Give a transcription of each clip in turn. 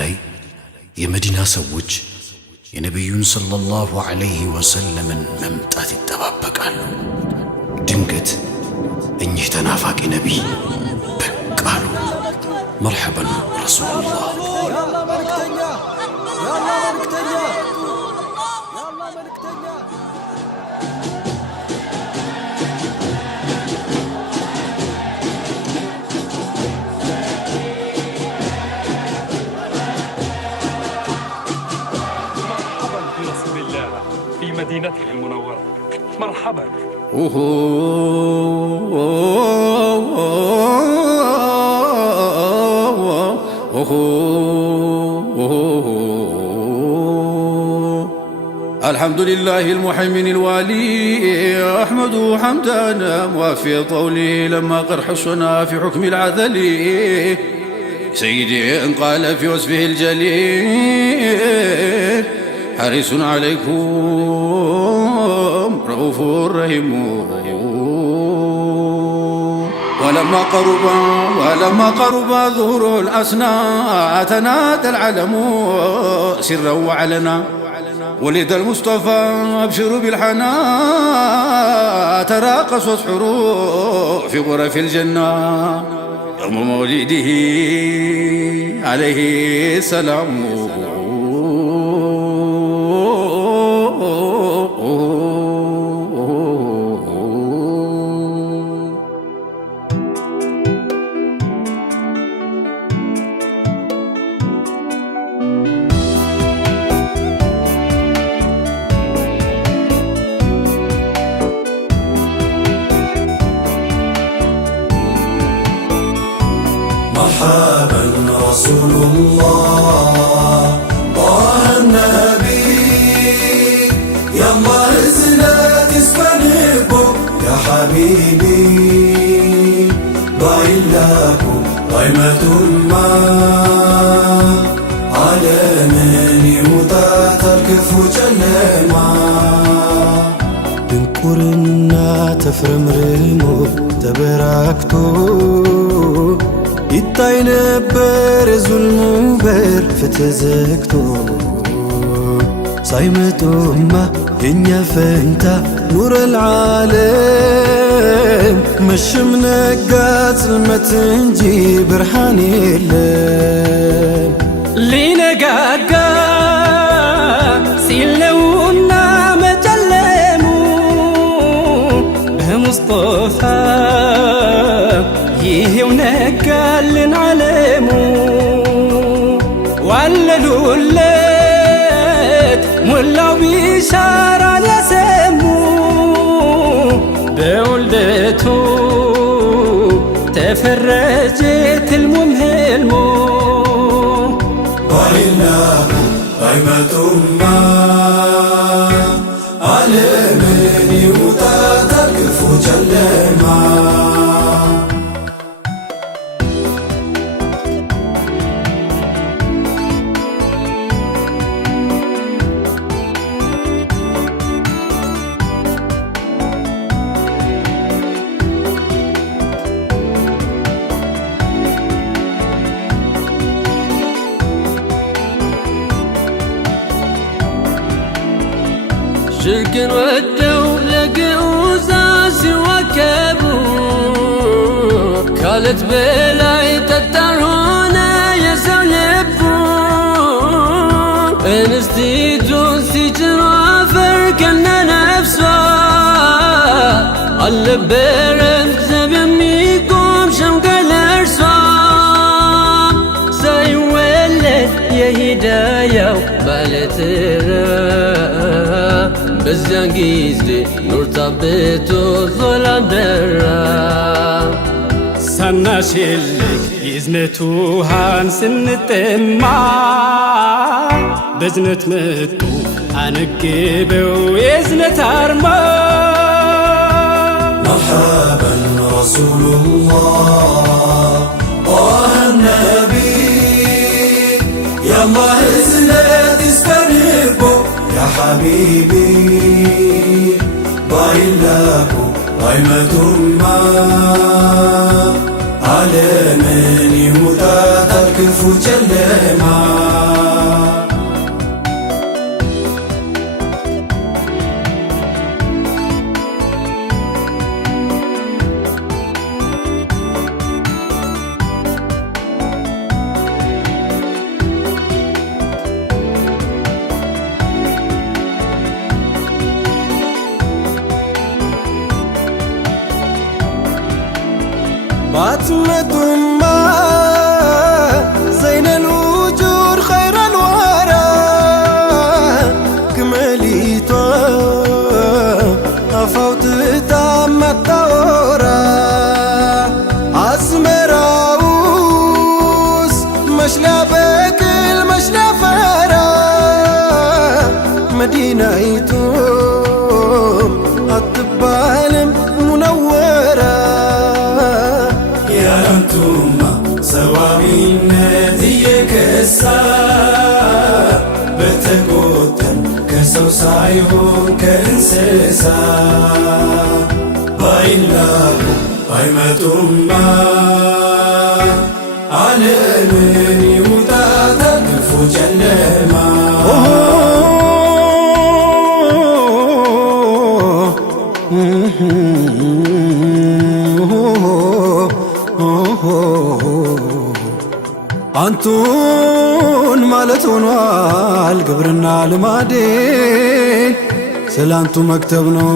ላይ የመዲና ሰዎች የነቢዩን ሰለላሁ ዐለይሂ ወሰለምን መምጣት ይጠባበቃሉ። ድንገት እኚህ ተናፋቂ ነቢይ ብቅ አሉ። መርሐበን ረሱሉላህ። مدينته المنورة. مرحبا. الحمد لله المحيمن الوالي أحمده حمدا موافي طولي لما قد حصنا في حكم العذلي سيدي إن قال في وصفه الجليل حريص عليكم رؤوف رحيم. ولما قرب ظهور الأسنى تنادى العلم سرا وعلنا ولد المصطفى أبشروا بالحنا تراقصت حروف في غرف الجنة يوم مولده عليه السلام. مرحبا رسول الله طه النبي يلا ازلت اسبانيكو يا حبيبي ضايل لكم ضيمة الماء على من يموتات الكفو جلما ድንቁርና ተፍረምርሞ ተበራክቶ ይታይ ነበር የዙልሙ በር ፍትህ ዘግቶ ሳይመጡማ የኛ ፈንታ ኑር العالم መሽም ነጋ ጽልመት እንጂ ብርሃን የለም። ሊነጋጋ ሲለውና መጨለሙ በሙስጠፋ ይሄው ነጋልን ዓለሙ ዋለሉለት ሞላው ቢሻራን ያሰሙ በውልደቱ ተፈረጀ ትልሙም ህልሙ ባይላኩ ባይመጡማ ዓለምን ይውጣታል ክፉ ጨለማ ሽርክን ወደው ለግዑዛ ሲዋከቡ ካለት በላይ ጠጣር ሆነ የሰው ልቡ እንስቲቱን ሲጭኑ አፈር ከነ ነፍሷ አልነበረም ዘብ የሚቆም ሸምጋይ ለእርሷ ሳይወለድ የሂዳያው ባለትራ በዚያን ጊዜ ኑር ታብቶ ዞላም ደራ ሳናሽልክ የእዝነት ውሃን ስንጠማ በዝነት መጡ አነግበው የእዝነት አርማ مرحبا رسول الله طه النبي يلا ازلت اسبانيكو يا حبيبي ضايل لكم ضيمة الماء ዓለምን ይውጣታል ክፉ ጨለማ باتمتما زين الوجود خير الورى كماليتو أفوت تام الدورة عزمراوس مشلا بكل مشلا فرا مدينة الطبالم منورة ሰዋቢነት እየከሳ በተቆጠን ከሰው ሳይሆን ከእንስሳ ባይላኩ ባይመጡማ ዓለምን ይውጣታል ክፉ ጨለማ አንቱን ማለት ሆኗል ግብርና ልማዴ ስላንቱ መክተብ ነው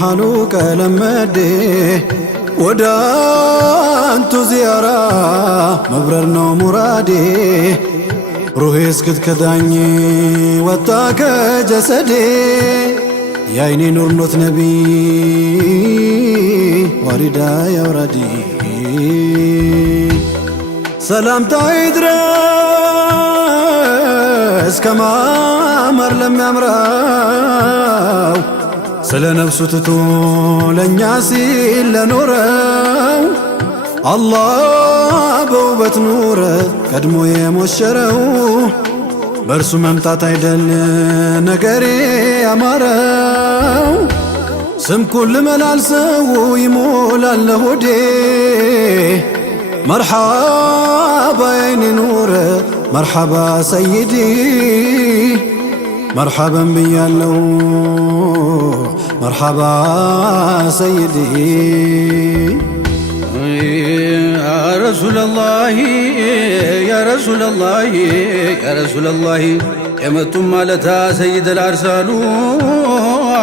ሐሉ ቀለመዴ ወደ አንቱ ዚያራ መብረር ነው ሙራዴ ሩሄ እስክትከዳኝ ወጣ ከጀሰዴ የአይኔ ኑር ኖት ነቢ ዋሪዳ ያውራዲ ሰላምታ ይድረስ ከማመር ለሚያምረው ስለ ነፍሱ ትቶ ለእኛ ሲል ለኖረው አላህ በውበት ኑረ ቀድሞ የሞሸረው በእርሱ መምጣት አይደል ነገሬ ያማረው ስምኩን ልመላልሰው ይሞላል ለሆዴ مرحبا يا نور مرحبا سيدي مرحبا بيالو مرحبا سيدي يا رسول الله يا رسول الله يا رسول الله يمتم مالتا سيد الأرسالو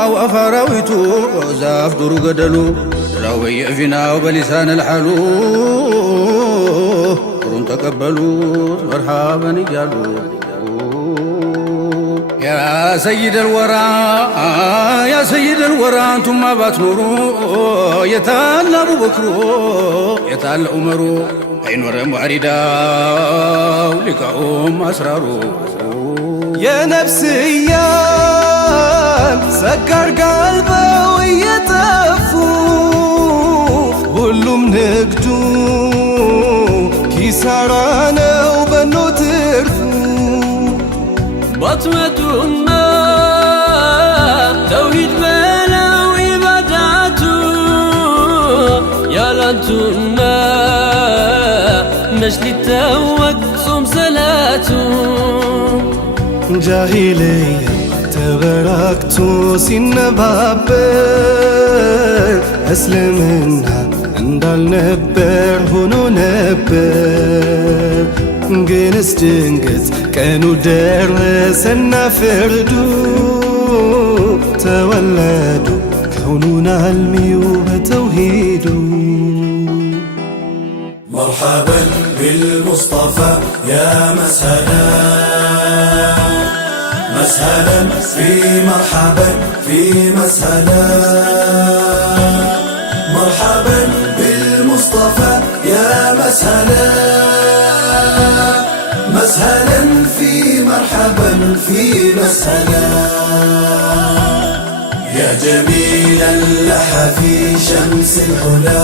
أو أفراويتو زاف درو قدلو راوي فينا وبلسان الحلو قرون تقبلوا مرحبا يالو يا سيد الورى يا سيد الورى انتم ما باتنورو يتال ابو بكرو يتال عمرو اي نور معردا ولقاهم اسرارو يا نفسيا سكر قلبه ويتفو ሁሉም ንግዱ ኪሳራ ነው በኖ ትርፉ ባትመጡማ ተውሂድ በለው ኢባዳቱ ያላንቱማ መች ሊታወቅ ጾም ሰላቱ ጃሂልያ ተበራክቶ ሲነባበር እስልምና እንዳልነበር ሆኖ ነበር ግንስ ድንገት ቀኑ ደረሰና ፍርዱ ተወለዱ ከውኑን አልሚው በተውሂዱ مرحبا بالمصطفى يا مسهلا مسهلا في مرحبا في مسهلا مرحبا بالمصطفى يا مسهلا مسهلا في مرحبا في مسهلا يا جميلا لح في شمس العلا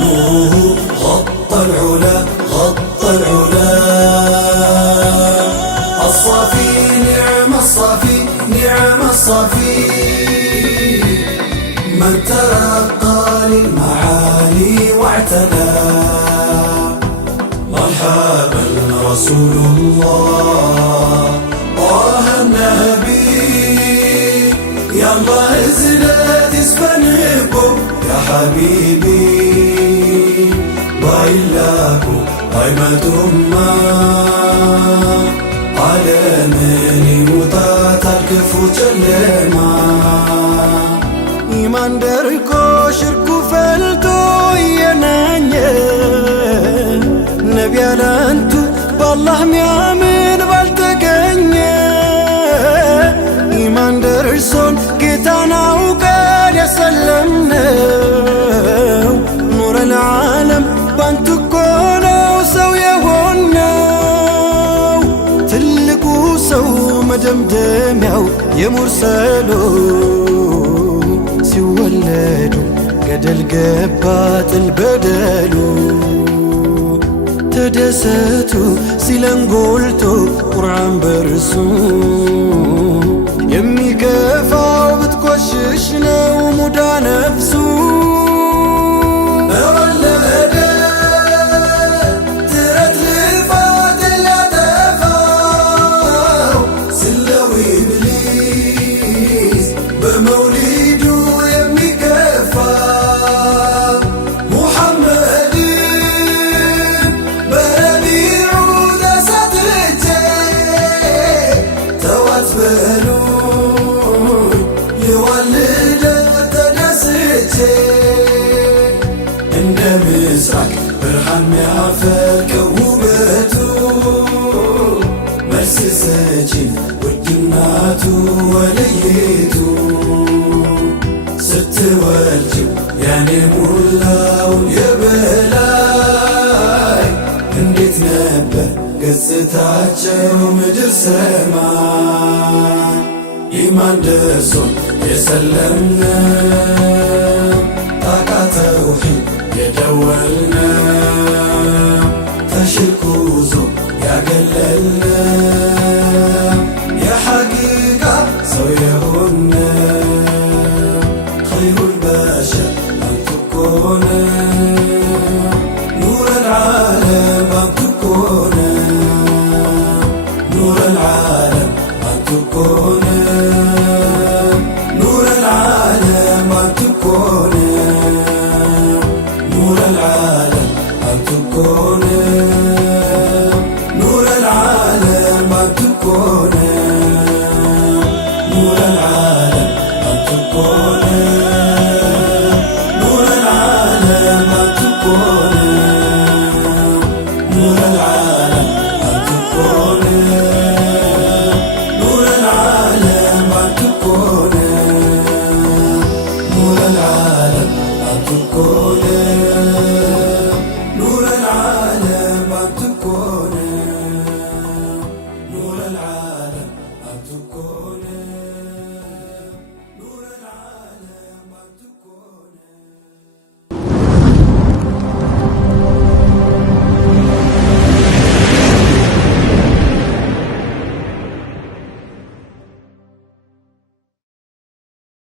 نوره غطى العلا غطى العلا الصافي نعم الصافي نعم الصافي من ترقى للمعالي طاعتنا. مرحبا رسول الله طه النبي، يا الله إزلت اسفنكم يا حبيبي. بايلاكو بايمتما ዓለምን ይውጣታል ክፉ ጨለማ። ኢማን ደርቆ ሽርኩ ፈልቶ እየናኘ ነቢ ያላንቱ በአላህ ሚያምን ባልተገኘ። ኢማን ደርሶን ጌታን አውቀን የሰለምነው ኑረል ዓለም ባንቱ እኮ ነው ሰው የሆነው። ትልቁ ሰው መደምደሚያው የሙርሰሎ ሲወለዱ ገደል ገባ ጥል በደሉ። ተደሰቱ ሲለን ጎልቶ ቁርአን በርሱ የሚከፋው ብትቆሽሽ ነው ሙዳ ነፍሱ። እንደ ምስራቅ ብርሃን ሚያፈልቀው ውበቱ መልስ ሰጪ ውድናቱ ወለየቱ። ስትወልጅው ያኔ ሙላውን የበላይ እንዴት ነበር ገጽታቸው ምድር ሰማይ። ኢማን ደርሶን የሰለምነው ጣቃ ተውሒድ የደወልነው ተሽርኩ ዞ ያገለልነው የሐቂቃ ሰው የሆነው ኸይሩል በሸር አንቱ እኮ ነው። ኑረል ዓለም አንቱ እኮ ነው። ኑረል ዓለም አንቱ እኮ ነው። ኑረል ዓለም አንቱ እኮ ነው። ኑረል ዓለም አንቱ እኮ ነው። ኑረል ዓለም አንቱ እኮ ነው። ኑረል ዓለም አንቱ እኮ ነው። ኑረል ዓለም አንቱ እኮ